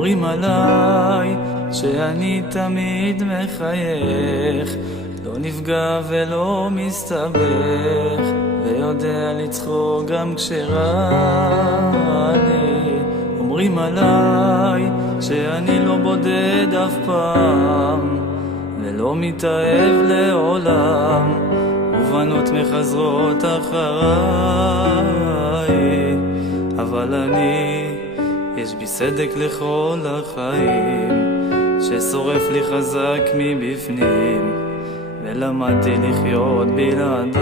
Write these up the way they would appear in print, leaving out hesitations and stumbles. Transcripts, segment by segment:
אומרים עליי שאני תמיד מחייך, לא נפגע ולא מסתבך, ויודע לצחוק גם כשרע לי. אומרים עליי שאני לא בודד אף פעם, ולא מתאהב לעולם, ובנות מחזרות אחריי. אבל יש בי סדק לכל החיים, ששורף לי חזק מבפנים, ולמדתי לחיות בלעדייך.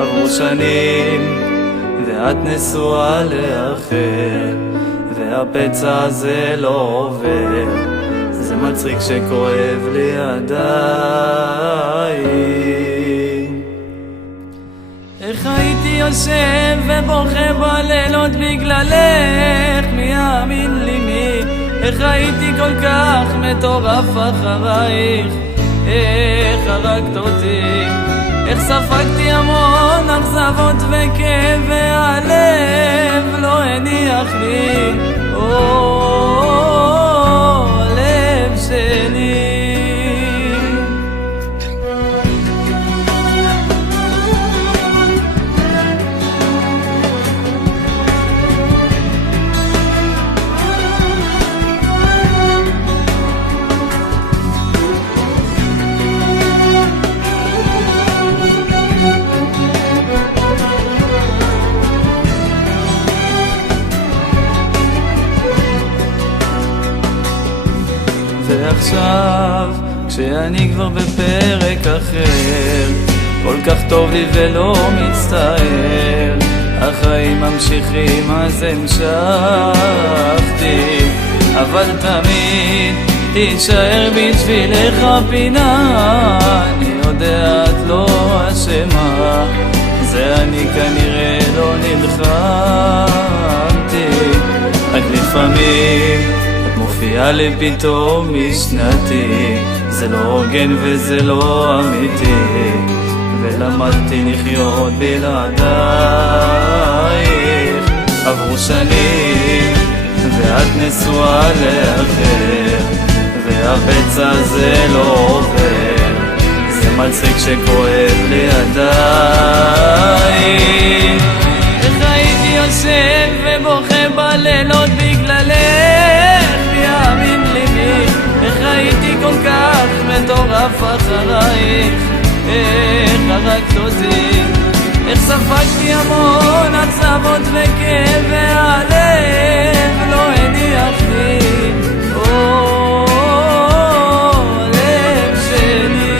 עברו שנים ואת נשואה לאחר, והפצע הזה לא עובר, זה מצחיק שכואב לי עדיין. איך הייתי יושב ובוכה בלילות בגללך, מי יאמין לי מי? איך הייתי כל כך מטורף אחרייך, איך הרגת אותי, איך ספגתי המון אכזבות וכאב, והלב לא הניח לי, הלב שלי. ועכשיו, כשאני כבר בפרק אחר, כל כך טוב לי ולא מצטער, החיים ממשיכים אז המשכתי, אבל תמיד תישאר בשבילך פינה. אני יודע את לא אשמה, זה אני כנראה לא נלחמתי, רק לפעמים מופיע לי פתאום משנתי, זה לא הוגן וזה לא אמיתי, ולמדתי לחיות בלעדייך. עברו שנים ואת נשואה לאחר, והפצע הזה לא עובר, זה מצחיק שכואב לי עדיין. איך הייתי יושב ובוכה בלילות בגללך, יאמין לי מי? איך הייתי כל כך מטורף אחרייך, איך הרגת אותי, איך ספגתי המון אכזבות וכאב, והלב לא הניח לי, הלב שלי.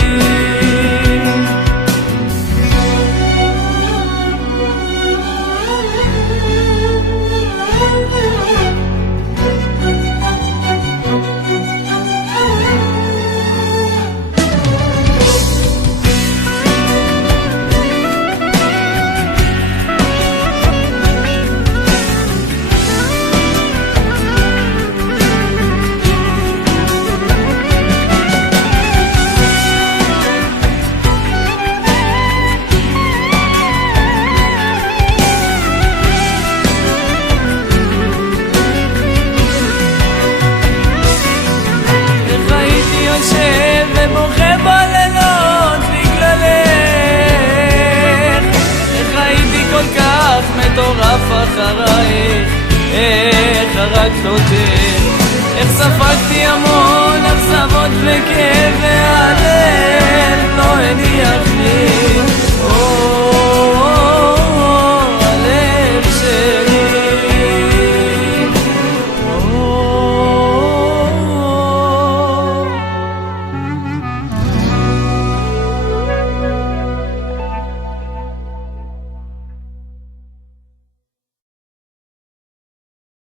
ובוכה בלילות בגללך, איך הייתי כל כך מטורף אחרייך, איך הרגת אותי, איך ספגתי המון אכזבות וכאב,